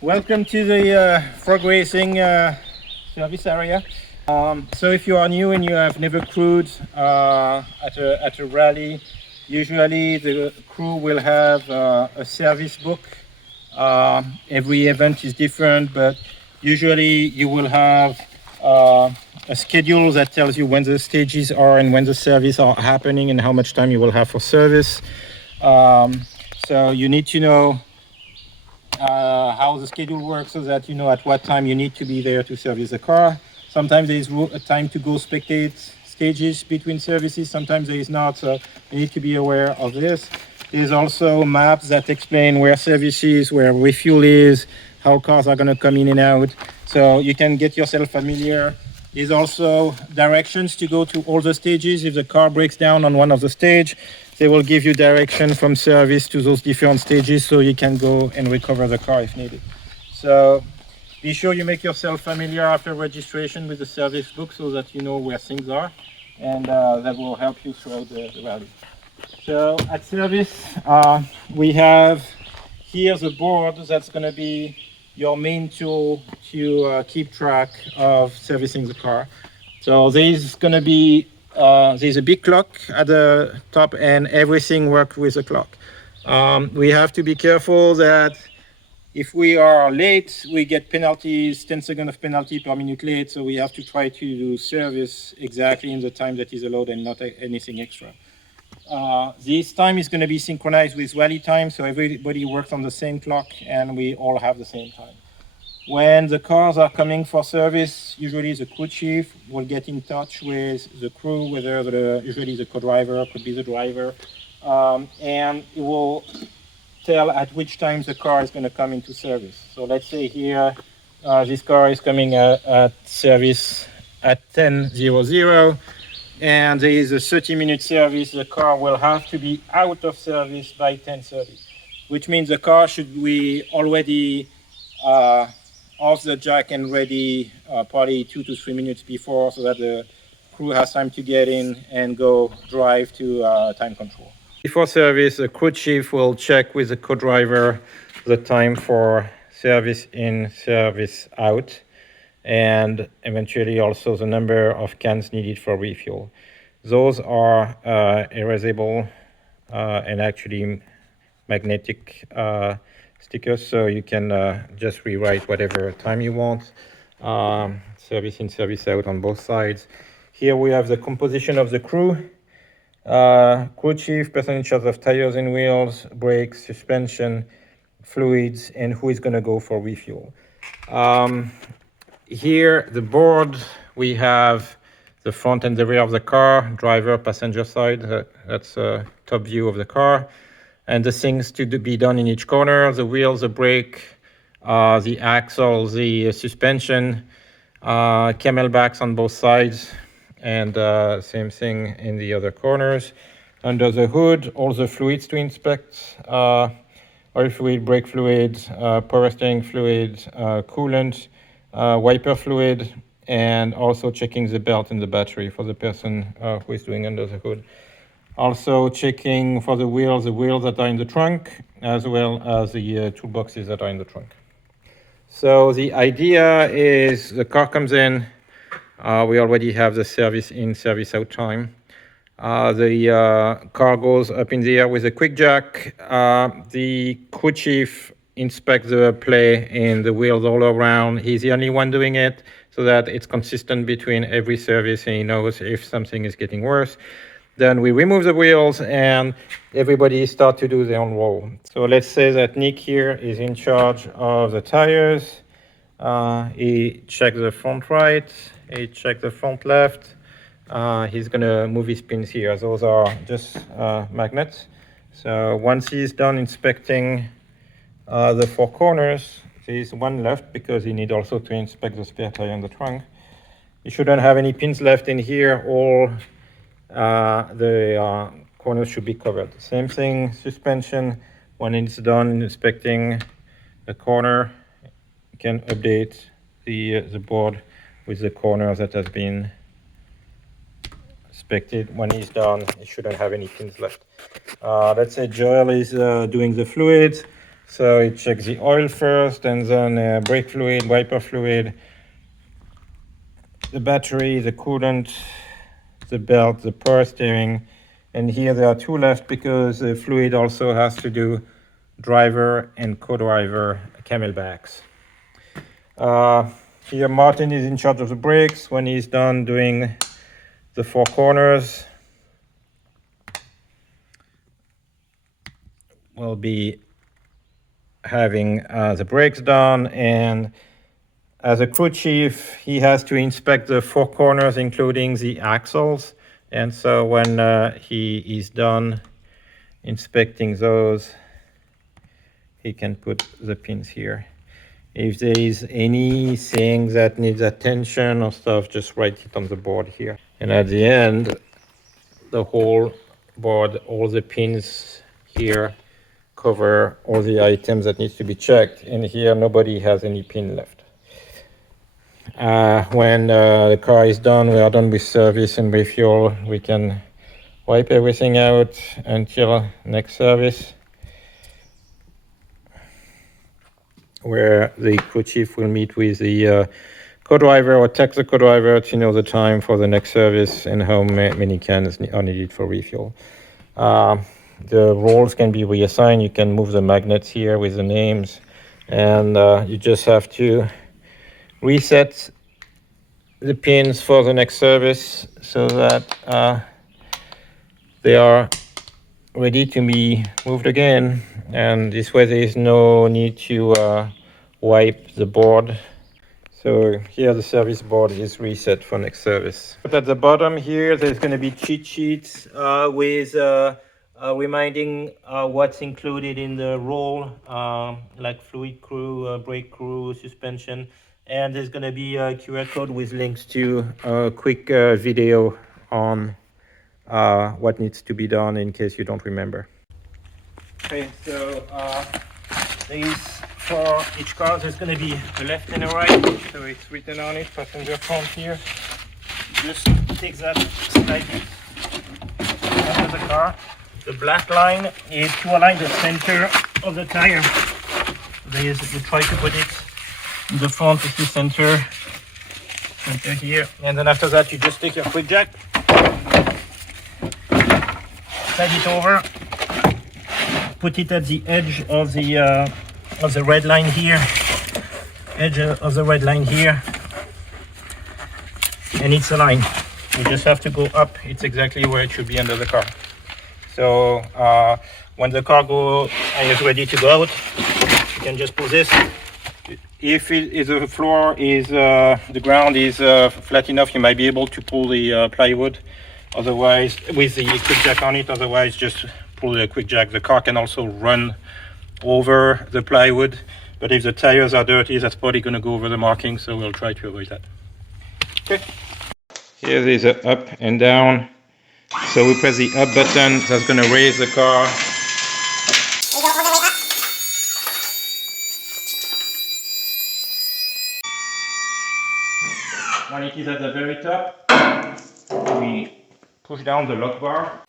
Welcome to the frog racing service area. So if you are new and you have never crewed at a rally, usually the crew will have a service book. Every event is different, but usually you will have a schedule that tells you when the stages are and when the service are happening and how much time you will have for service. So you need to know how the schedule works so that you know at what time you need to be there to service the car. Sometimes there is a time to go spectate stages between services, sometimes there is not, so you need to be aware of this. There's also maps that explain where service is, where refuel is, how cars are going to come in and out, so you can get yourself familiar. There's also directions to go to all the stages. If the car breaks down on one of the stage, they will give you direction from service to those different stages so you can go and recover the car if needed. So be sure you make yourself familiar after registration with the service book so that you know where things are, and that will help you throughout the rally. So at service, we have here the board that's going to be your main tool to keep track of servicing the car. So there's going to be there's a big clock at the top, and everything works with the clock. We have to be careful that if we are late, we get penalties, 10 seconds of penalty per minute late. So we have to try to do service exactly in the time that is allowed and not anything extra. This time is going to be synchronized with rally time, so everybody works on the same clock and we all have the same time. When the cars are coming for service, usually the crew chief will get in touch with the crew, usually the co-driver, could be the driver, and it will tell at which time the car is going to come into service. So let's say here, this car is coming at service at 10:00, and there is a 30-minute service. The car will have to be out of service by 10:30, which means the car should be already off the jack and ready probably 2 to 3 minutes before, so that the crew has time to get in and go drive to time control. Before service, the crew chief will check with the co-driver the time for service in, service out, and eventually also the number of cans needed for refuel. Those are erasable and actually magnetic stickers, so you can just rewrite whatever time you want. Service in, service out on both sides. Here we have the composition of the crew. Crew chief, person in charge of tires and wheels, brakes, suspension, fluids, and who is going to go for refuel. Here, the board, we have the front and the rear of the car, driver, passenger side, that's a top view of the car, and the things to be done in each corner, the wheels, the brake, the axle, the suspension, camelbacks on both sides, and same thing in the other corners. Under the hood, all the fluids to inspect, oil fluid, brake fluid, power steering fluid, coolant, wiper fluid, and also checking the belt and the battery for the person who is doing under the hood. Also checking for the wheels that are in the trunk, as well as the toolboxes that are in the trunk. So the idea is the car comes in, we already have the service in, service out time. The car goes up in the air with a Quickjack. The crew chief inspects the play in the wheels all around. He's the only one doing it, so that it's consistent between every service and he knows if something is getting worse. Then we remove the wheels and everybody start to do their own role. So let's say that Nick here is in charge of the tires. He checks the front right, he checks the front left. He's gonna move his pins here. Those are just magnets. So once he's done inspecting the four corners, there's one left because he needs also to inspect the spare tire in the trunk. You shouldn't have any pins left in here. All the corners should be covered. Same thing, suspension. When it's done inspecting the corner, you can update the board with the corner that has been inspected. When he's done, he shouldn't have any pins left. Let's say Joel is doing the fluids. So it checks the oil first, and then brake fluid, wiper fluid, the battery, the coolant, the belt, the power steering. And here there are two left because the fluid also has to do driver and co-driver camelbacks. Here Martin is in charge of the brakes. When he's done doing the four corners, we'll be having the brakes done, and as a crew chief, he has to inspect the four corners, including the axles. And so when he is done inspecting those, he can put the pins here. If there is anything that needs attention or stuff, just write it on the board here. And at the end, the whole board, all the pins here cover all the items that needs to be checked. And here, nobody has any pin left. When the car is done, we are done with service and refuel, we can wipe everything out until next service, where the crew chief will meet with the co-driver or text the co-driver to know the time for the next service and how many cans are needed for refuel. The roles can be reassigned. You can move the magnets here with the names, and you just have to reset the pins for the next service so that they are ready to be moved again. And this way there is no need to wipe the board. So here the service board is reset for next service. But at the bottom here, there's going to be cheat sheets with reminding what's included in the role, like fluid crew, brake crew, suspension. And there's going to be a QR code with links to a quick video on what needs to be done in case you don't remember. Okay, so these for each car, there's going to be a left and a right, so it's written on it, passenger front here. Just take that slightly under the car. The black line is to align the center of the tire. You try to put it in the front of the center here, and then after that you just take your Quickjack, slide it over, put it at the edge of the red line here, and it's aligned. You just have to go up. It's exactly where it should be under the car. So when the car is ready to go out, you can just pull this. If the floor is the ground is flat enough, you might be able to pull the plywood. Otherwise, with the Quickjack on it. Otherwise, just pull the Quickjack. The car can also run over the plywood, but if the tires are dirty, that's probably going to go over the marking. So we'll try to avoid that. Okay. Here there's a up and down. So we press the up button. That's going to raise the car. When it is at the very top, we push down the lock bar,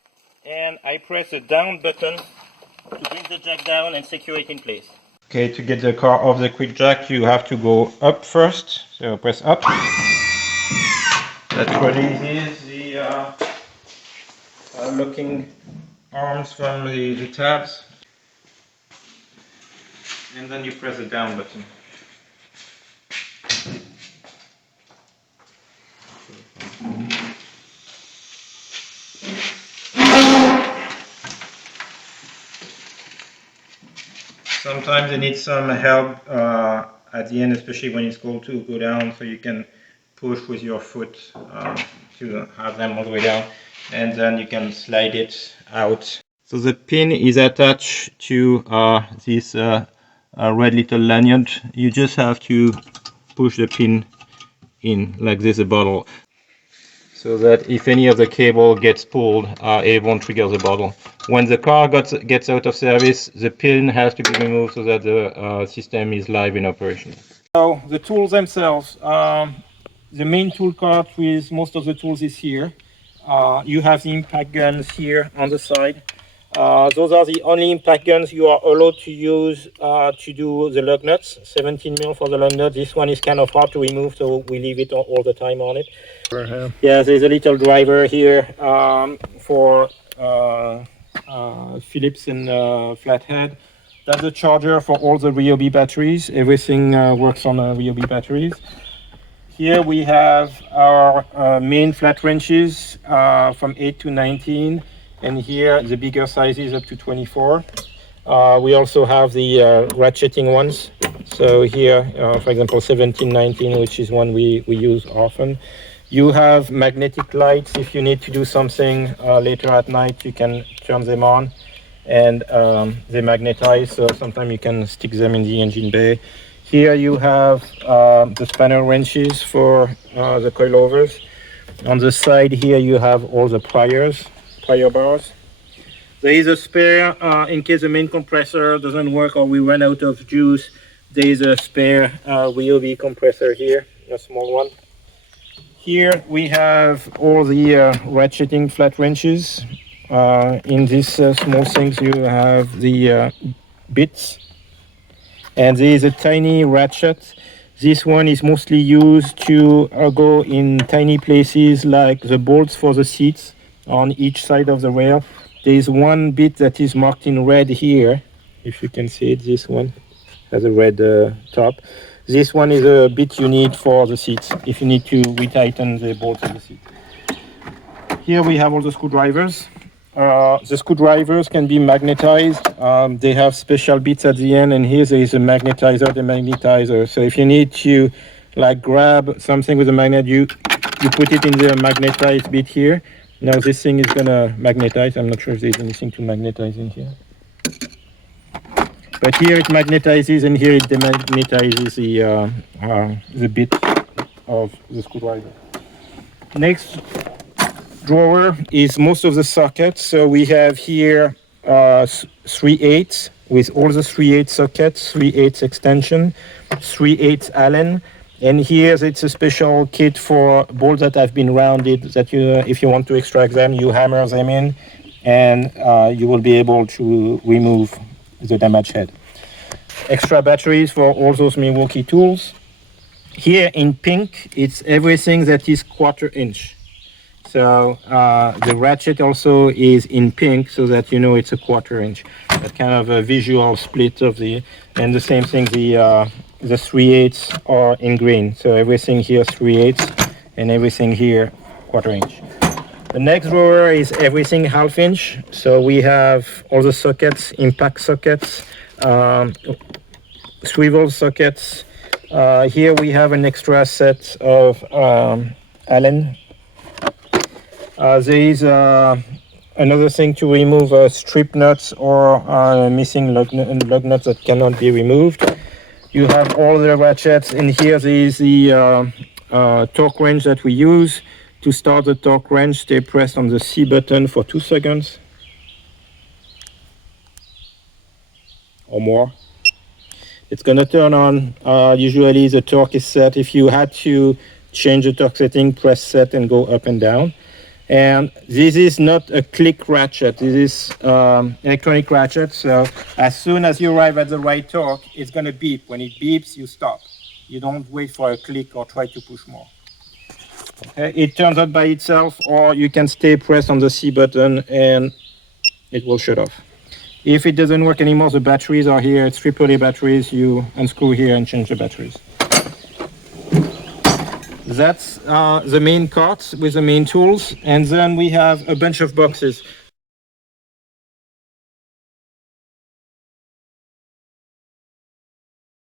and I press the down button to bring the jack down and secure it in place. Okay, to get the car off the Quickjack, you have to go up first. So press up. That releases the locking arms from the tabs, and then you press the down button. Sometimes you need some help at the end, especially when it's cold, to go down, so you can push with your foot to have them all the way down, and then you can slide it out. So the pin is attached to this red little lanyard. You just have to push the pin in like this, a bottle, so that if any of the cable gets pulled, it won't trigger the bottle. When the car gets out of service, the pin has to be removed so that the system is live in operation. So the tools themselves, the main tool cart with most of the tools is here. You have the impact guns here on the side. Those are the only impact guns you are allowed to use to do the lug nuts. 17 mil for the lug nut. This one is kind of hard to remove, so we leave it all the time on it. Yeah, there's a little driver here for Phillips and flathead. That's the charger for all the Ryobi batteries. Everything works on Ryobi batteries. Here we have our main flat wrenches from 8 to 19, and here the bigger sizes up to 24. We also have the ratcheting ones. So here, for example, 17, 19, which is one we use often. You have magnetic lights. If you need to do something later at night, you can turn them on, and they magnetize, so sometimes you can stick them in the engine bay. Here you have the spanner wrenches for the coilovers. On the side here you have all the prior bars. There is a spare in case the main compressor doesn't work or we run out of juice. There is a spare Ryobi compressor here, a small one. Here we have all the ratcheting flat wrenches. In these small things you have the bits. And there is a tiny ratchet. This one is mostly used to go in tiny places like the bolts for the seats on each side of the rail. There is one bit that is marked in red here. If you can see it, this one has a red top. This one is a bit you need for the seats if you need to retighten the bolts of the seat. Here we have all the screwdrivers. The screwdrivers can be magnetized. They have special bits at the end, and here there is a magnetizer, demagnetizer. So if you need to like grab something with a magnet, you put it in the magnetized bit here. Now this thing is gonna magnetize. I'm not sure if there's anything to magnetize in here. But here it magnetizes, and here it demagnetizes the bit of the screwdriver. Next drawer is most of the sockets. So we have here 3/8 with all the 3/8 sockets, 3/8 extension, 3/8 Allen, and here it's a special kit for bolts that have been rounded that you, if you want to extract them, you hammer them in, and you will be able to remove the damaged head. Extra batteries for all those Milwaukee tools. Here in pink, it's everything that is 1/4 inch. So the ratchet also is in pink, so that you know it's a 1/4 inch. That kind of a visual split of the, and the same thing, the 3/8 are in green. So everything here 3/8, and everything here 1/4 inch. The next drawer is everything 1/2 inch. So we have all the sockets, impact sockets, swivel sockets. Here we have an extra set of Allen. There is another thing to remove strip nuts or missing lug nuts that cannot be removed. You have all the ratchets, and here there is the torque wrench that we use. To start the torque wrench, stay pressed on the C button for 2 seconds or more. It's going to turn on. Usually the torque is set. If you had to change the torque setting, press set and go up and down. And this is not a click ratchet, this is electronic ratchet. So as soon as you arrive at the right torque, it's going to beep. When it beeps, you stop. You don't wait for a click or try to push more. Okay. It turns on by itself, or you can stay pressed on the C button and it will shut off. If it doesn't work anymore, the batteries are here. It's AAA batteries. You unscrew here and change the batteries. That's the main cart with the main tools, and then we have a bunch of boxes.